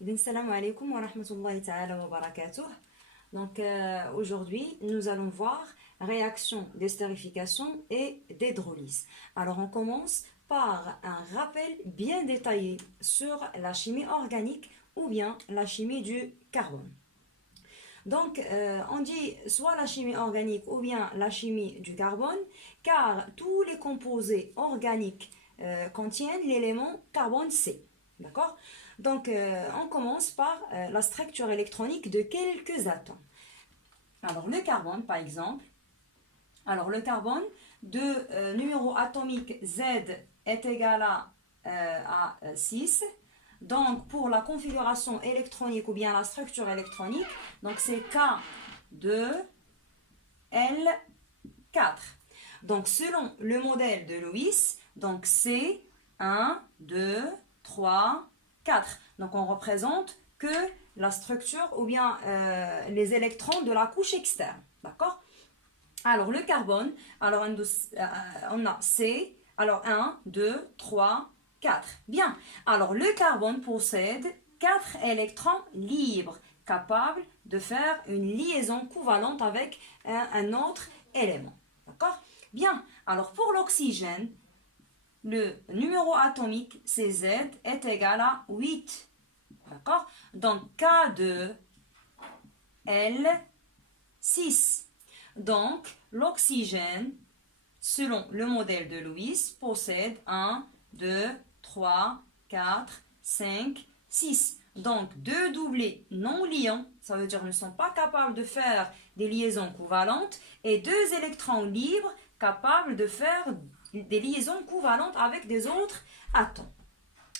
Salam alaikum wa rahmatullahi ta'ala wa barakatuh. Aujourd'hui, nous allons voir réaction d'estérification et d'hydrolyse. Alors on commence par un rappel bien détaillé sur la chimie organique ou bien la chimie du carbone. On dit soit la chimie organique ou bien la chimie du carbone, car tous les composés organiques contiennent l'élément carbone C. D'accord? On commence par la structure électronique de quelques atomes. Alors, le carbone, par exemple. Alors, le carbone, de numéro atomique Z est égal à 6. Donc, pour la configuration électronique ou bien la structure électronique, donc c'est K2L4. Donc, selon le modèle de Lewis, donc c'est 1, 2, 3, 4. Donc, on représente que la structure ou bien les électrons de la couche externe. D'accord? Alors, le carbone, alors on a C, alors 1, 2, 3, 4. Bien. Alors, le carbone possède 4 électrons libres capables de faire une liaison covalente avec un autre élément. D'accord? Bien. Alors, pour l'oxygène, le numéro atomique CZ est égal à 8. D'accord? Donc, K2L6. Donc, l'oxygène, selon le modèle de Lewis, possède 1, 2, 3, 4, 5, 6. Donc, deux doublés non liants, ça veut dire qu'ils ne sont pas capables de faire des liaisons covalentes, et deux électrons libres capables de faire des liaisons covalentes avec des autres atomes.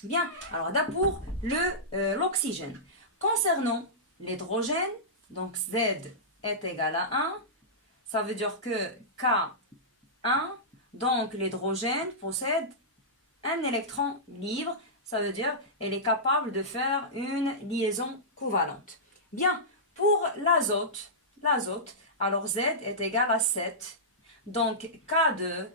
Bien, alors d'abord l'oxygène. Concernant l'hydrogène, donc Z est égal à 1, ça veut dire que K1, donc l'hydrogène possède un électron libre, ça veut dire qu'elle est capable de faire une liaison covalente. Bien, pour l'azote, alors Z est égal à 7, donc K2L5.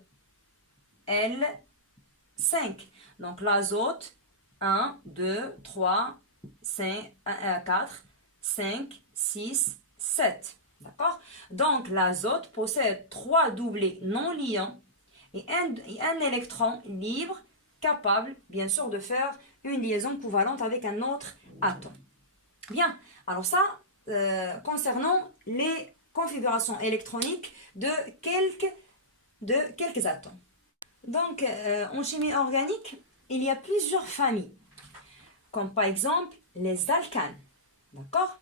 Donc l'azote, 1, 2, 3, 5, 4, 5, 6, 7. D'accord? Donc l'azote possède 3 doublés non liants et un électron libre capable, bien sûr, de faire une liaison covalente avec un autre atome. Bien, alors ça, concernant les configurations électroniques de quelques atomes. Donc, en chimie organique, il y a plusieurs familles, comme par exemple les alcanes. D'accord?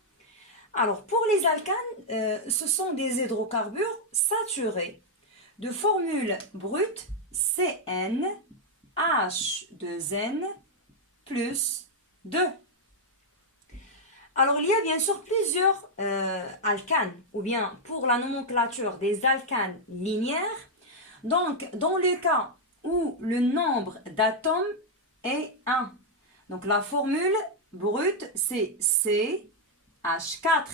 Alors, pour les alcanes, ce sont des hydrocarbures saturés de formule brute CnH2n plus 2. Alors, il y a bien sûr plusieurs alcanes, ou bien pour la nomenclature des alcanes linéaires. Donc, dans le cas où le nombre d'atomes est 1, donc la formule brute, c'est CH4.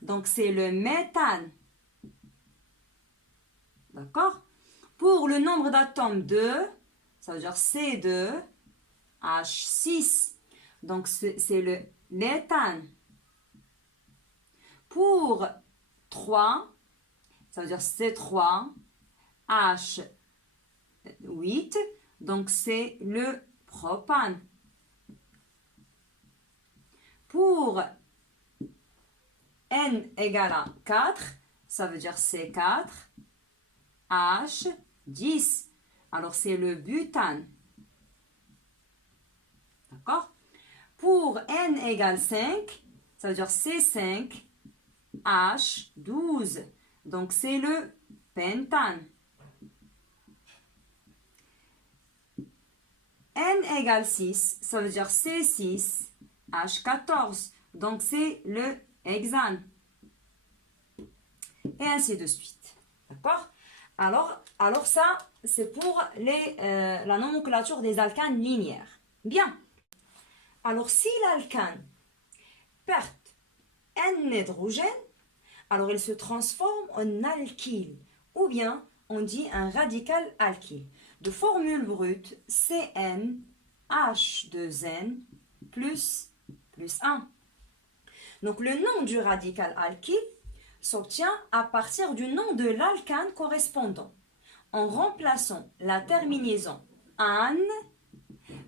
Donc, c'est le méthane. D'accord? Pour le nombre d'atomes 2, ça veut dire C2H6. Donc, c'est le l'éthane. Pour 3, ça veut dire C3H8. Donc, c'est le propane. Pour N égale à 4, ça veut dire C4H10. Alors, c'est le butane. D'accord? Pour N égale 5, ça veut dire C5H12. Donc, c'est le pentane. N égale 6, ça veut dire C6H14. Donc, c'est le hexane. Et ainsi de suite. D'accord? Alors ça, c'est pour la nomenclature des alcanes linéaires. Bien. Alors, si l'alcane perd un hydrogène, alors il se transforme en alkyle, ou bien on dit un radical alkyle. De formule brute CnH2n plus plus 1. Donc, le nom du radical alkyle s'obtient à partir du nom de l'alcane correspondant, en remplaçant la terminaison an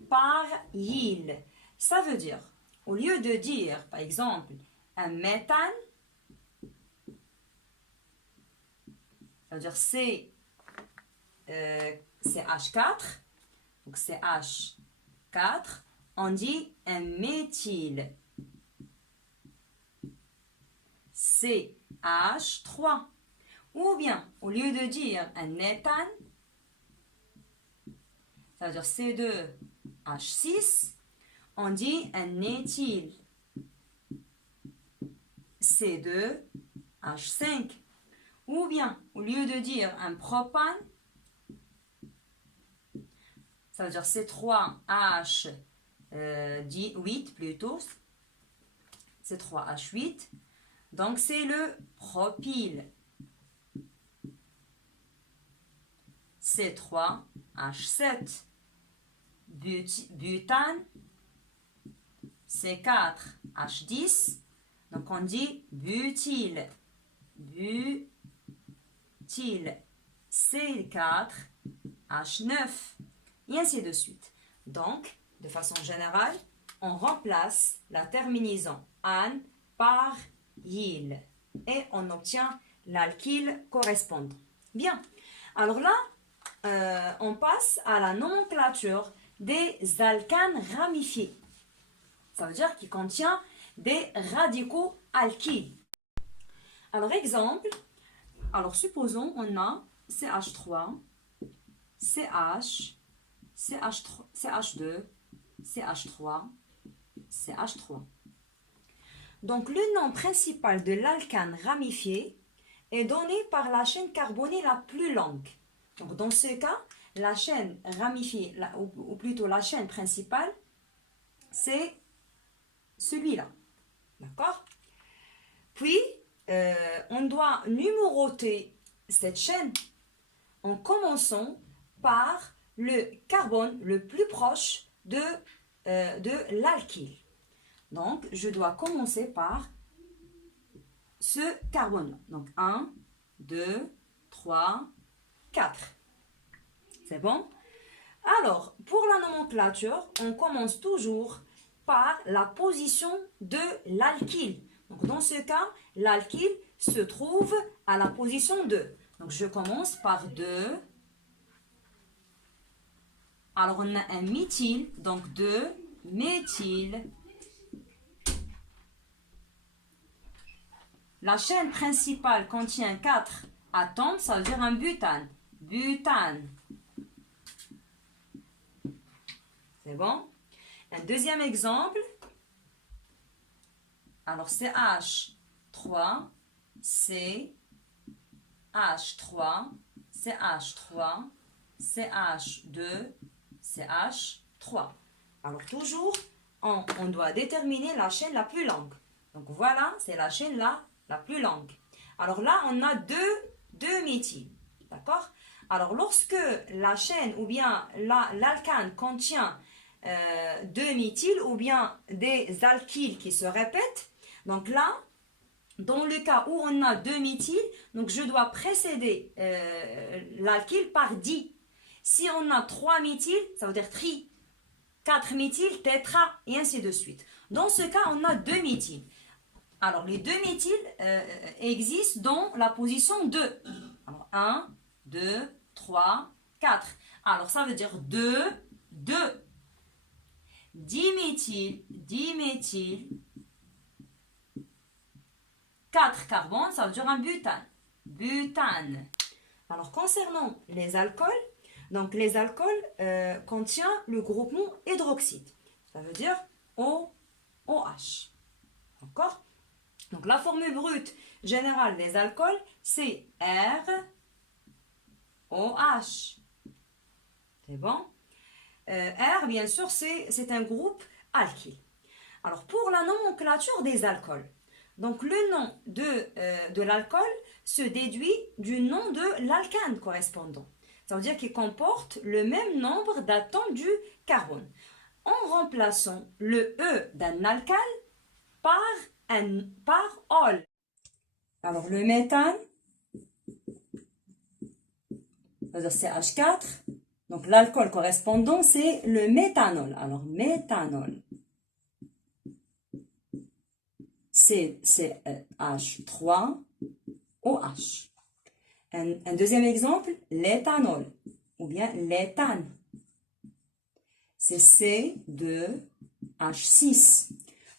par yl. Ça veut dire, au lieu de dire, par exemple, un méthane, ça veut dire CH4, donc CH4, on dit un méthyle, CH3. Ou bien, au lieu de dire un éthane, ça veut dire C2H6, on dit un éthyle, C2H5. Ou bien, au lieu de dire un propane, ça veut dire C3H8 plutôt, C3H8, donc c'est le propyle, C3H7, butane, C4H10, donc on dit butyle, C4H9, et ainsi de suite. Donc, de façon générale, on remplace la terminaison an par yl et on obtient l'alkyle correspondant. Bien, alors là, on passe à la nomenclature des alcanes ramifiés. Ça veut dire qu'il contient des radicaux alkyles. Alors, exemple, alors supposons on a CH3, CH, CH2, CH3, CH3. Donc, le nom principal de l'alcane ramifié est donné par la chaîne carbonée la plus longue. Donc, dans ce cas, la chaîne ramifiée, ou plutôt la chaîne principale, c'est celui-là. D'accord? Puis, on doit numéroter cette chaîne en commençant par le carbone le plus proche de l'alkyle. Donc, je dois commencer par ce carbone. Donc, 1, 2, 3, 4. C'est bon? Alors, pour la nomenclature, on commence toujours par la position de l'alkyle. Donc, dans ce cas, l'alkyle se trouve à la position 2. Donc, je commence par 2. Alors, on a un méthyle, donc 2 méthyle. La chaîne principale contient 4 atomes, ça veut dire un butane. Butane. C'est bon? Un deuxième exemple. Alors, CH3, CH3, CH3, CH2, CH3. Alors, toujours, on doit déterminer la chaîne la plus longue. Donc, voilà, c'est la chaîne la plus longue. Alors là, on a deux méthyles. D'accord? Alors, lorsque la chaîne ou bien l'alcane contient deux méthyles ou bien des alkyles qui se répètent, donc là, dans le cas où on a deux méthyles, donc je dois précéder l'alkyle par di. Si on a 3 méthyles, ça veut dire tri. 4 méthyles, tétra, et ainsi de suite. Dans ce cas, on a 2 méthyles. Alors, les 2 méthyles existent dans la position 2. Alors, 1, 2, 3, 4. Alors, ça veut dire 2, 2. Diméthyl, 4 carbones, ça veut dire un butane. Butane. Alors, concernant les alcools, donc les alcools contiennent le groupement hydroxyde. Ça veut dire OH. D'accord? Donc, la formule brute générale des alcools, c'est ROH. C'est bon? R, bien sûr, c'est un groupe alkyle. Alors, pour la nomenclature des alcools, donc le nom de l'alcool se déduit du nom de l'alcane correspondant. Ça veut dire qu'il comporte le même nombre d'atomes du carbone. en remplaçant le E d'un alcane par ol. Alors, le méthane, c'est H4. Donc, l'alcool correspondant, c'est le méthanol. Alors, méthanol, c'est H3OH. Un deuxième exemple, l'éthanol, ou bien l'éthane. C'est C2H6.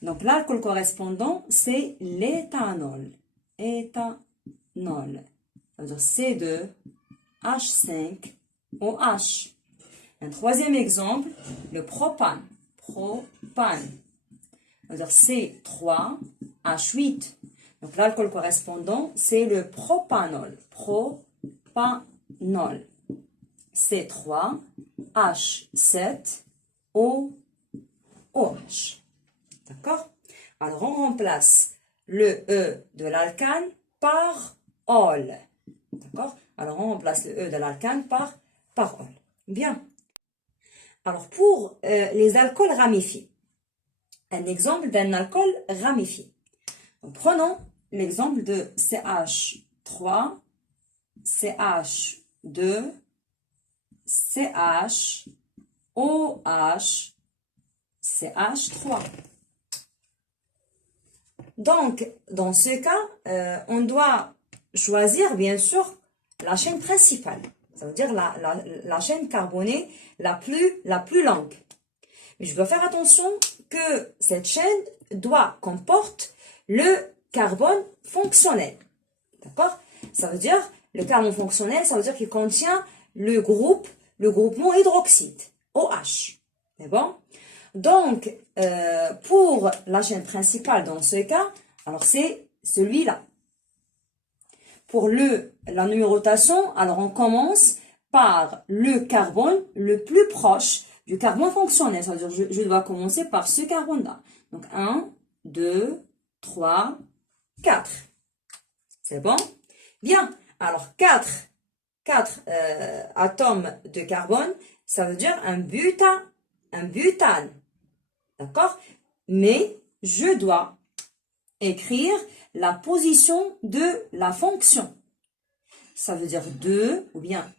Donc, l'alcool correspondant, c'est l'éthanol. Éthanol. C'est-à-dire C2H5OH. Un troisième exemple, le propane. Propane. C'est-à-dire C3H8. Donc, l'alcool correspondant, c'est le propanol. Propanol. C3H7OH. D'accord? Alors, on remplace le E de l'alcane par ol. D'accord? Alors, on remplace le E de l'alcane par ol. Bien. Alors, pour les alcools ramifiés, un exemple d'un alcool ramifié. Donc, prenons l'exemple de CH3, CH2, CH, OH, CH3. Donc, dans ce cas, on doit choisir, bien sûr, la chaîne principale. Ça veut dire la chaîne carbonée la plus longue. Mais je dois faire attention que cette chaîne comporte le carbone fonctionnel. D'accord? Ça veut dire, le carbone fonctionnel, ça veut dire qu'il contient le groupement hydroxyde, OH. C'est bon? Donc, pour la chaîne principale dans ce cas, alors c'est celui-là. Pour la numérotation, alors on commence par le carbone le plus proche du carbone fonctionnel. C'est-à-dire je dois commencer par ce carbone-là. Donc 1, 2, 3, 4. C'est bon? Bien. Alors 4 atomes de carbone, ça veut dire un butane. D'accord? Mais je dois écrire la position de la fonction. Ça veut dire 2, ou bien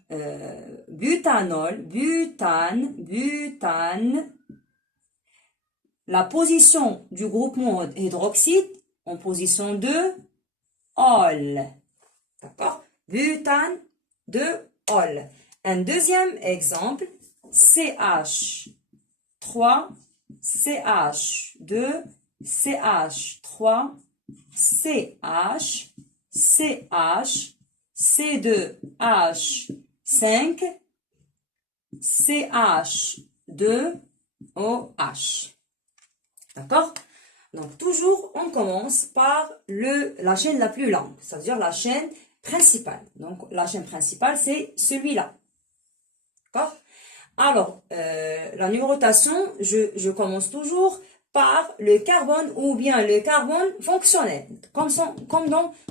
butanol, butane. La position du groupement hydroxyde en position de ol. D'accord? Butane de ol. Un deuxième exemple, CH3, CH2, CH3, CH, CH, C2H5, CH2OH. D'accord? Donc, toujours, on commence par la chaîne la plus longue, c'est-à-dire la chaîne principale. Donc, la chaîne principale, c'est celui-là. D'accord? Alors, la numérotation, je commence toujours par le carbone ou bien le carbone fonctionnel, comme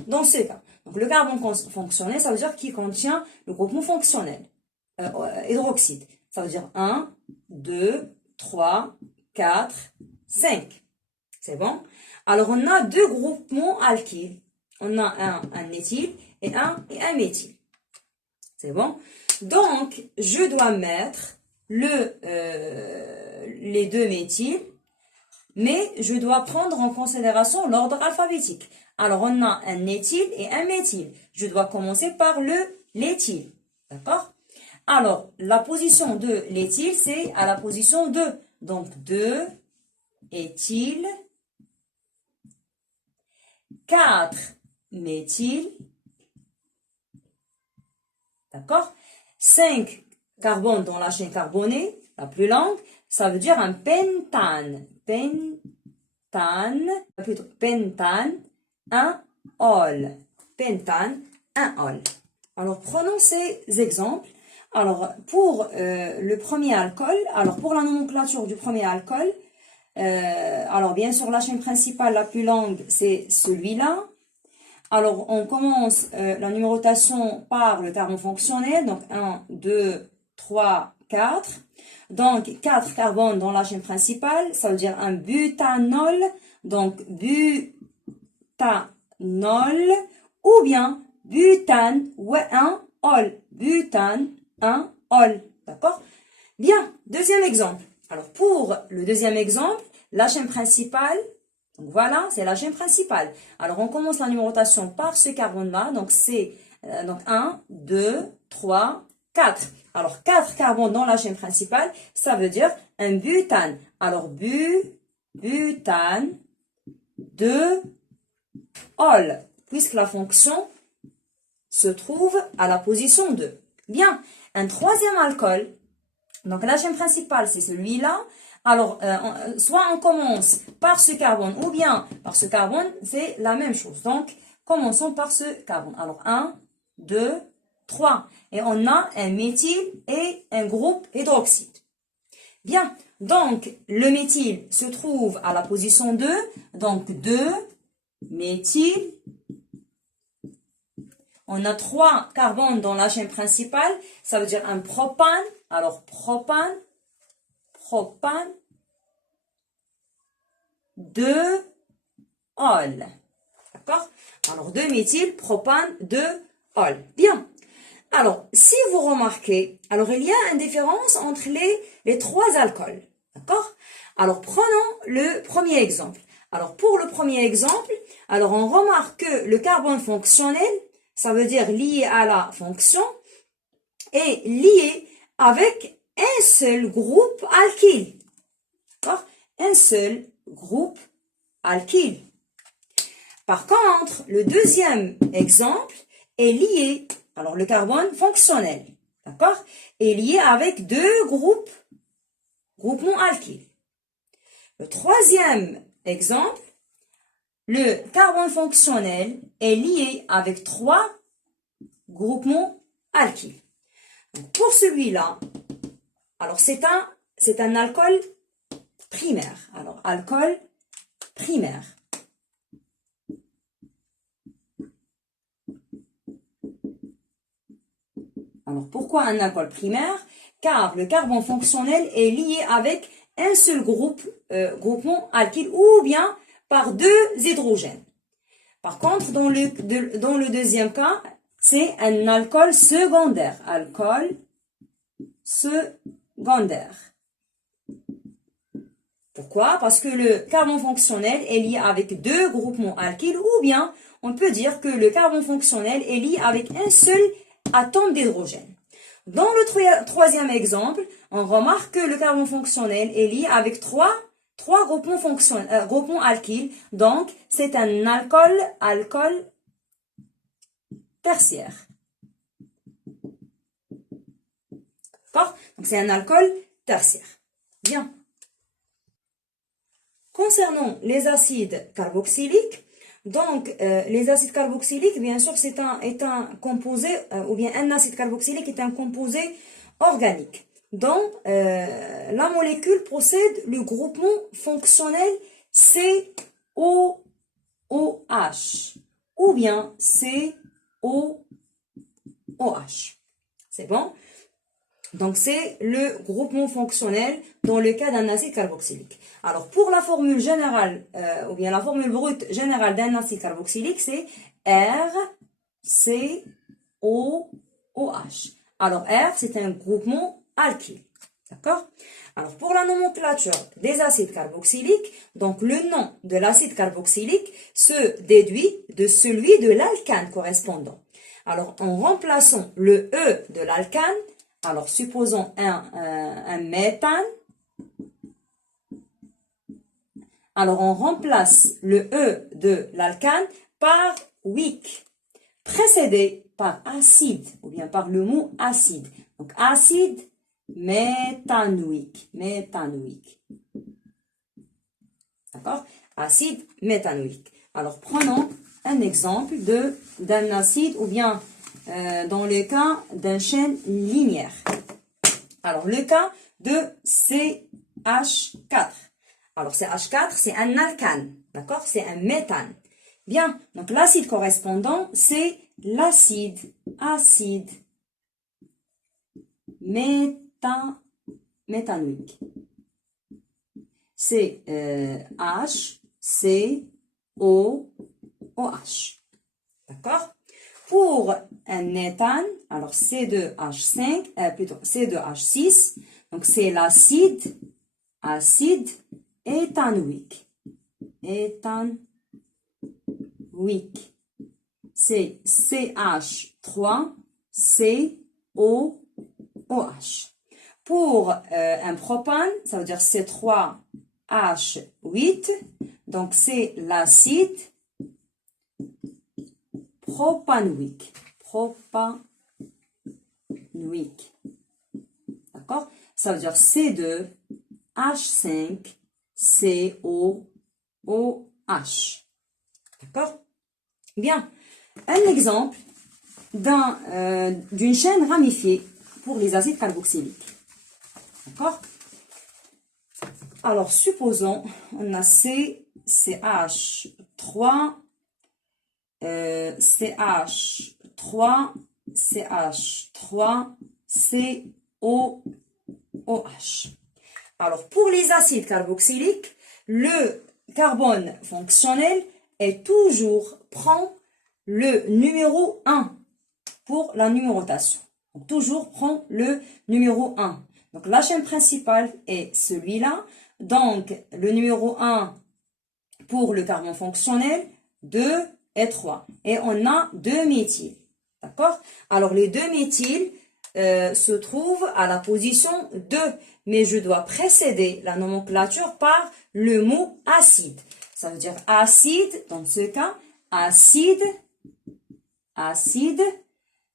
dans ce cas. Donc, le carbone fonctionnel, ça veut dire qu'il contient le groupement fonctionnel, hydroxyde. Ça veut dire 1, 2, 3, 4, 5. C'est bon? Alors, on a deux groupements alkyles. On a un éthyle et un méthyle. C'est bon? Donc, je dois mettre les deux méthyles, mais je dois prendre en considération l'ordre alphabétique. Alors, on a un éthyle et un méthyle. Je dois commencer par l'éthyle. D'accord? Alors, la position de l'éthyle, c'est à la position 2. Donc, 2 éthyle, 4 méthyle, d'accord? 5 carbones dans la chaîne carbonée, la plus longue, ça veut dire un pentane. Pentane, un ol. Pentane, un ol. Alors, prenons ces exemples. Alors, pour le premier alcool, alors pour la nomenclature du premier alcool, alors bien sûr, la chaîne principale la plus longue, c'est celui-là. Alors, on commence la numérotation par le carbone fonctionnel. Donc, 1, 2, 3, 4. Donc, 4 carbones dans la chaîne principale, ça veut dire un butanol. Donc, butanol ou bien butane ou un ol. Butane, un ol. D'accord? Bien, deuxième exemple. Alors, pour le deuxième exemple, la chaîne principale, donc voilà, c'est la chaîne principale. Alors, on commence la numérotation par ce carbone-là. Donc, c'est donc 1, 2, 3, 4. Alors, 4 carbones dans la chaîne principale, ça veut dire un butane. Alors, butane de ol, puisque la fonction se trouve à la position 2. Bien, un troisième alcool. Donc, la chaîne principale, c'est celui-là. Alors, soit on commence par ce carbone ou bien par ce carbone, c'est la même chose. Donc, commençons par ce carbone. Alors, 1, 2, 3. Et on a un méthyle et un groupe hydroxyde. Bien, donc, le méthyle se trouve à la position 2. Donc, 2, méthyle. On a 3 carbones dans la chaîne principale. Ça veut dire un propane. Alors, propane. 2 ol. D'accord? Alors, 2 méthyle, propane, 2 ol. Bien. Alors, si vous remarquez, alors il y a une différence entre les 3 alcools. D'accord? Alors, prenons le premier exemple. Alors, pour le premier exemple, alors on remarque que le carbone fonctionnel, ça veut dire lié à la fonction, est lié avec un seul groupe alkyle. D'accord? Un seul groupe alkyle. Par contre, le deuxième exemple est lié, alors le carbone fonctionnel, d'accord, est lié avec 2 groupements alkyles. Le troisième exemple, le carbone fonctionnel est lié avec 3 groupements alkyles. Donc, pour celui-là, alors c'est un alcool primaire. Alors, alcool primaire. Alors, pourquoi un alcool primaire? Car le carbone fonctionnel est lié avec un seul groupement alkyle ou bien par 2 hydrogènes. Par contre, dans le deuxième cas, c'est un alcool secondaire. Alcool secondaire. Pourquoi? Parce que le carbone fonctionnel est lié avec 2 groupements alkyles ou bien on peut dire que le carbone fonctionnel est lié avec un seul atome d'hydrogène. Dans le troisième exemple, on remarque que le carbone fonctionnel est lié avec 3 groupements alkyles. Donc, c'est un alcool tertiaire. D'accord? Donc, c'est un alcool tertiaire. Bien. Concernant les acides carboxyliques, donc les acides carboxyliques, bien sûr, est un composé, ou bien un acide carboxylique est un composé organique dont la molécule possède le groupement fonctionnel COOH ou bien COOH. C'est bon? Donc, c'est le groupement fonctionnel dans le cas d'un acide carboxylique. Alors, pour la formule générale, ou bien la formule brute générale d'un acide carboxylique, c'est RCOOH. Alors, R, c'est un groupement alkyle. D'accord? Alors, pour la nomenclature des acides carboxyliques, donc le nom de l'acide carboxylique se déduit de celui de l'alcane correspondant. Alors, en remplaçant le E de l'alcane, alors supposons un méthane. Alors, on remplace le E de l'alcane par wick, précédé par acide, ou bien par le mot acide. Donc, acide méthanoïque. D'accord? Acide méthanoïque. Alors, prenons un exemple d'un acide, ou bien dans le cas d'une chaîne linéaire. Alors, le cas de CH4. Alors, CH4, c'est un alcane, d'accord? C'est un méthane. Bien, donc l'acide correspondant, c'est acide méthanoïque. méthanoïque. C'est H, C, O, OH. D'accord? Pour un éthane, alors C2H5, plutôt C2H6, donc c'est l'acide, acide éthanoïque. Éthanoïque. C'est CH3COOH. Pour un propane, ça veut dire C3H8, donc c'est l'acide propanoïque. Propanoïque. D'accord? Ça veut dire C2H5COOH. D'accord? Bien. Un exemple d'une chaîne ramifiée pour les acides carboxyliques. D'accord? Alors, supposons, on a CH3, CH3, CH3, COOH. Alors, pour les acides carboxyliques, le carbone fonctionnel prend le numéro 1 pour la numérotation. Donc, toujours prend le numéro 1. Donc, la chaîne principale est celui-là. Donc, le numéro 1 pour le carbone fonctionnel, 2 et 3. Et on a 2 méthyles. D'accord? Alors, les 2 méthyles se trouvent à la position 2. Mais je dois précéder la nomenclature par le mot acide. Ça veut dire acide, dans ce cas, acide,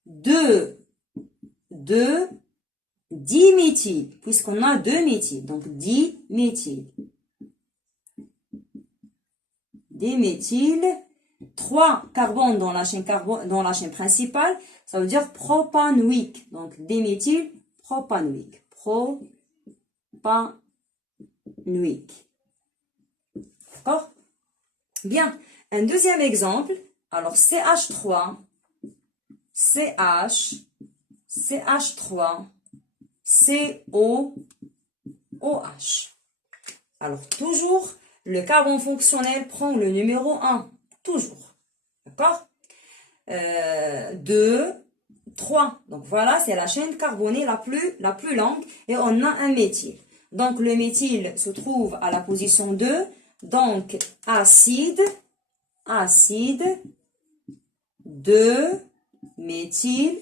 2, diméthyle, puisqu'on a 2 méthyles, donc diméthyle. Diméthyle, 3 carbones dans la chaîne principale, ça veut dire propanoïque. Donc diméthyle propanoïque. Propanoïque. D'accord? Bien. Un deuxième exemple. Alors CH3, CH3, COOH. Alors toujours, le carbone fonctionnel prend le numéro 1. Toujours. D'accord? 2, 3. Donc voilà, c'est la chaîne carbonée la plus longue et on a un méthyle. Donc le méthyle se trouve à la position 2. Donc acide, 2 méthyle,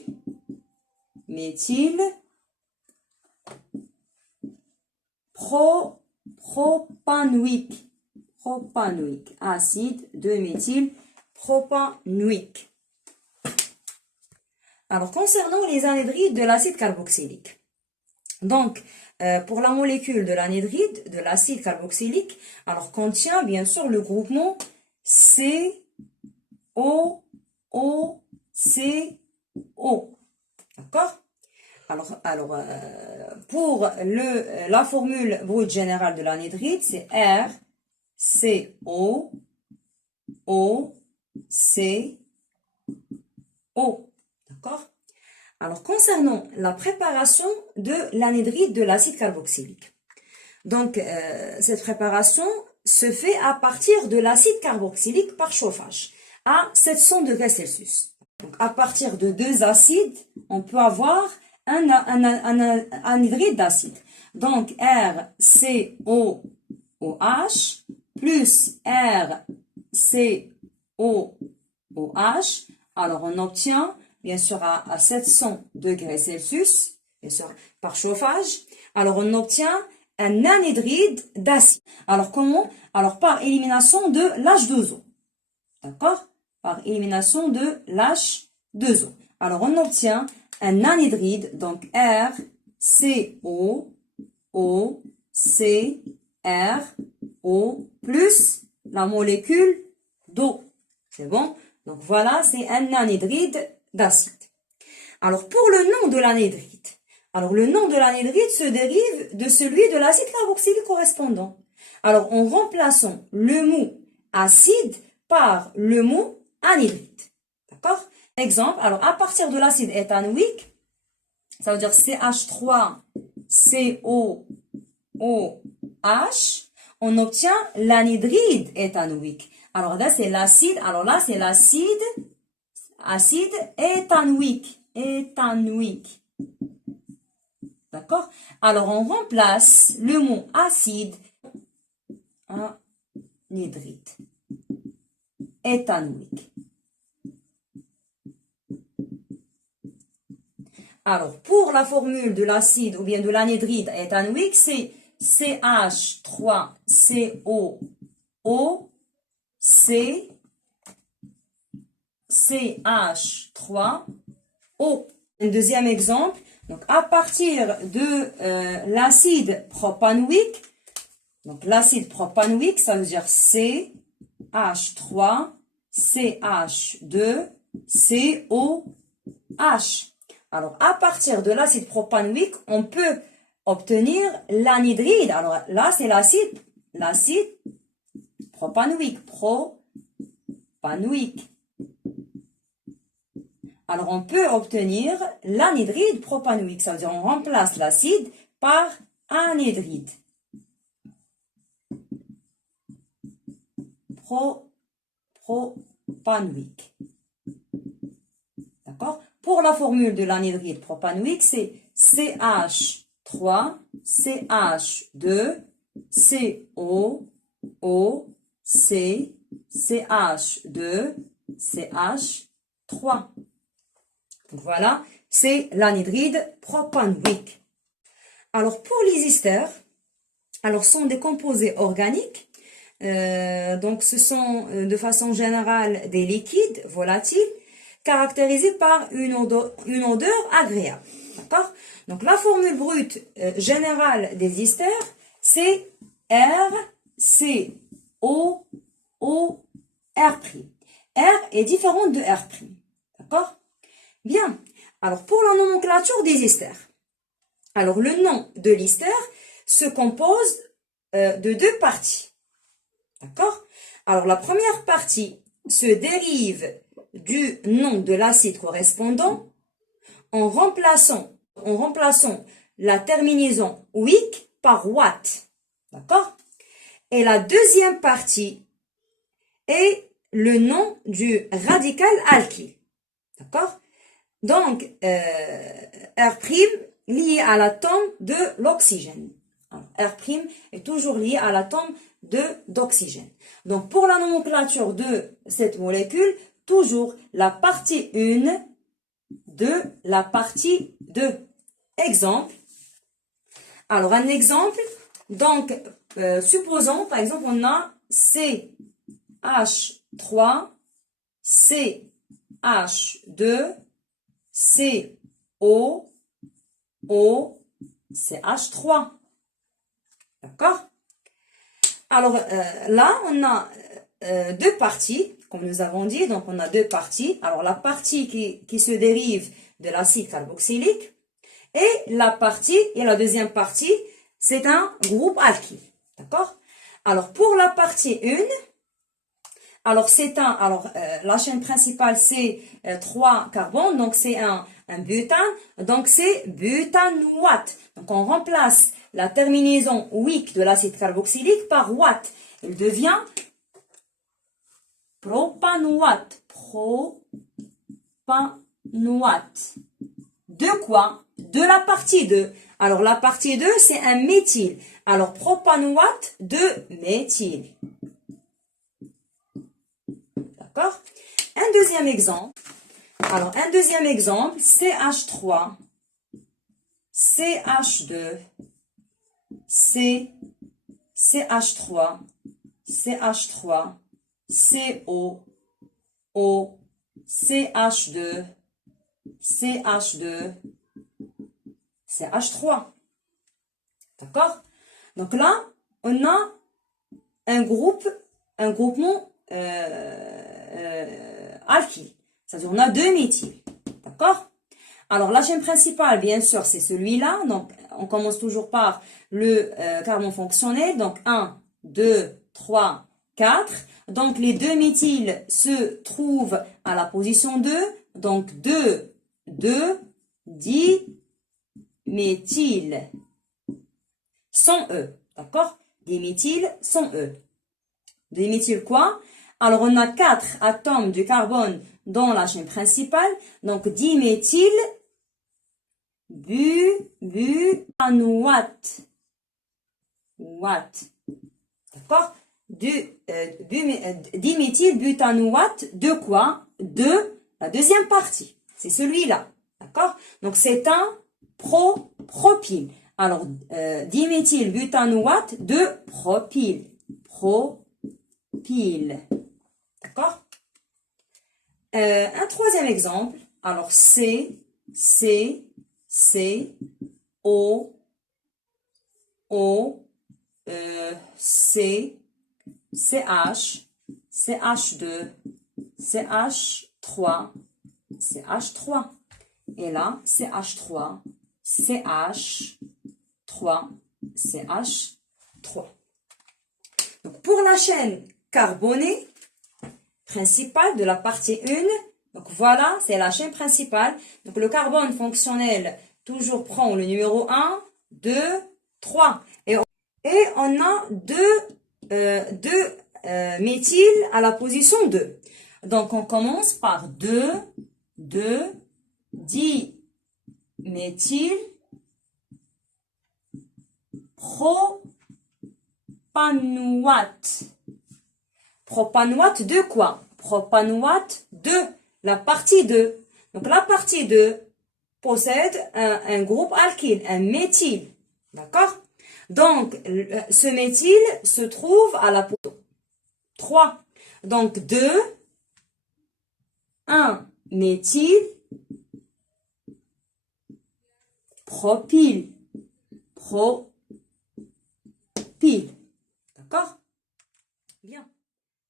propanoïque, acide 2 méthyle propanoïque. Alors concernant les anhydrides de l'acide carboxylique, donc pour la molécule de l'anhydride de l'acide carboxylique, alors contient bien sûr le groupement COOCO. D'accord? Alors pour la formule brute générale de l'anhydride, c'est RCOOCO. D'accord? Alors, concernant la préparation de l'anhydride de l'acide carboxylique. Donc, cette préparation se fait à partir de l'acide carboxylique par chauffage à 700 degrés Celsius. Donc, à partir de 2 acides, on peut avoir un anhydride d'acide. Donc, RCOOH plus RCOOH. Alors, on obtient, bien sûr, à 700 degrés Celsius, bien sûr, par chauffage. Alors, on obtient un anhydride d'acide. Alors, comment? Alors, par élimination de l'H2O. D'accord? Par élimination de l'H2O. Alors, on obtient un anhydride, donc RCOOCRO plus la molécule d'eau. C'est bon? Donc, voilà, c'est un anhydride d'acide. Alors, pour le nom de l'anhydride, alors le nom de l'anhydride se dérive de celui de l'acide carboxylique correspondant. Alors, en remplaçant le mot acide par le mot anhydride. D'accord? Exemple, alors à partir de l'acide éthanoïque, ça veut dire CH3, COOH, on obtient l'anhydride éthanoïque. Alors là, c'est l'acide. Alors là, c'est l'acide éthanoïque. Éthanoïque. D'accord? Alors, on remplace le mot acide anhydride éthanoïque. Alors, pour la formule de l'acide ou bien de l'anhydride éthanoïque, c'est CH3COO C CH3O. Un deuxième exemple, donc à partir de l'acide propanoïque, donc l'acide propanoïque, ça veut dire CH3 CH2 COH. Alors, à partir de l'acide propanoïque, on peut obtenir l'anhydride. Alors là, c'est l'acide propanoïque. Alors, on peut obtenir l'anhydride propanoïque. Ça veut dire on remplace l'acide par anhydride. Propanoïque. D'accord? Pour la formule de l'anhydride propanoïque, c'est CH3 CH2 COO C CH2 CH3. Donc voilà, c'est l'anhydride propanoïque. Alors pour les esters, alors sont des composés organiques. Donc ce sont de façon générale des liquides volatiles caractérisés par une odeur agréable. D'accord? Donc la formule brute générale des esters, c'est RCOOR'. R est différente de R'. D'accord? Bien. Alors pour la nomenclature des esters. Alors le nom de l'ester se compose de deux parties. D'accord? Alors la première partie se dérive du nom de l'acide correspondant en remplaçant la terminaison -wic par -watt. D'accord? Et la deuxième partie est le nom du radical alkyle. D'accord? Donc, R' lié à l'atome de l'oxygène. R' est toujours lié à l'atome d'oxygène. Donc, pour la nomenclature de cette molécule, toujours la partie 1 de la partie 2. Exemple. Alors, un exemple. Donc, supposons, par exemple, on a CH3, CH2, COO, CH3. D'accord? Alors, là, on a deux parties, comme nous avons dit. Donc, on a deux parties. Alors, la partie qui se dérive de l'acide carboxylique et la deuxième partie, c'est un groupe alkyle. D'accord? Alors, pour la partie 1, alors la chaîne principale, c'est 3 carbones, donc c'est un butane, donc c'est butanoate. Donc, on remplace la terminaison -wic de l'acide carboxylique par watt. Il devient propanoate. De quoi? De la partie 2. Alors, la partie 2, c'est un méthyle. Alors, propanoate de méthyle. D'accord? Un deuxième exemple. Alors, un deuxième exemple, CH3, CH2, CH3, CH3, CO, O, CH2, CH2, CH3. D'accord? Donc là, on a un groupement alkyle. C'est-à-dire, on a deux méthyles. D'accord? Alors, la chaîne principale, bien sûr, c'est celui-là. Donc, on commence toujours par le carbone fonctionnel. Donc, 1, 2, 3, 4. Donc, les deux méthyles se trouvent à la position 2. Donc, 2, 2, 10 méthyl. sans E. D'accord? Diméthyl sans E. Diméthyl quoi? Alors, on a 4 atomes de carbone dans la chaîne principale. Donc, diméthyl butanoate. D'accord? Diméthylbutanoate de quoi? De la deuxième partie. C'est celui-là. D'accord? Donc, c'est un propyle. Alors, diméthylbutanoate de propyle. Propyle. D'accord? Un troisième exemple. Alors, O, C, CH, CH2, CH3, CH3. Et là, CH3, CH3, CH3. Donc, pour la chaîne carbonée principale de la partie 1, donc voilà, c'est la chaîne principale. Donc, le carbone fonctionnel toujours prend le numéro 1, 2, 3. Et on a deux méthyl à la position 2. Donc, on commence par 2 diméthyl propanoate. Propanoate de quoi? Propanoate de la partie 2. Donc, la partie 2 possède un groupe alkyle, un méthyle. D'accord? Donc, ce méthyle se trouve à la position 3. Donc, 2, 1 méthyle, propyle. D'accord? Bien.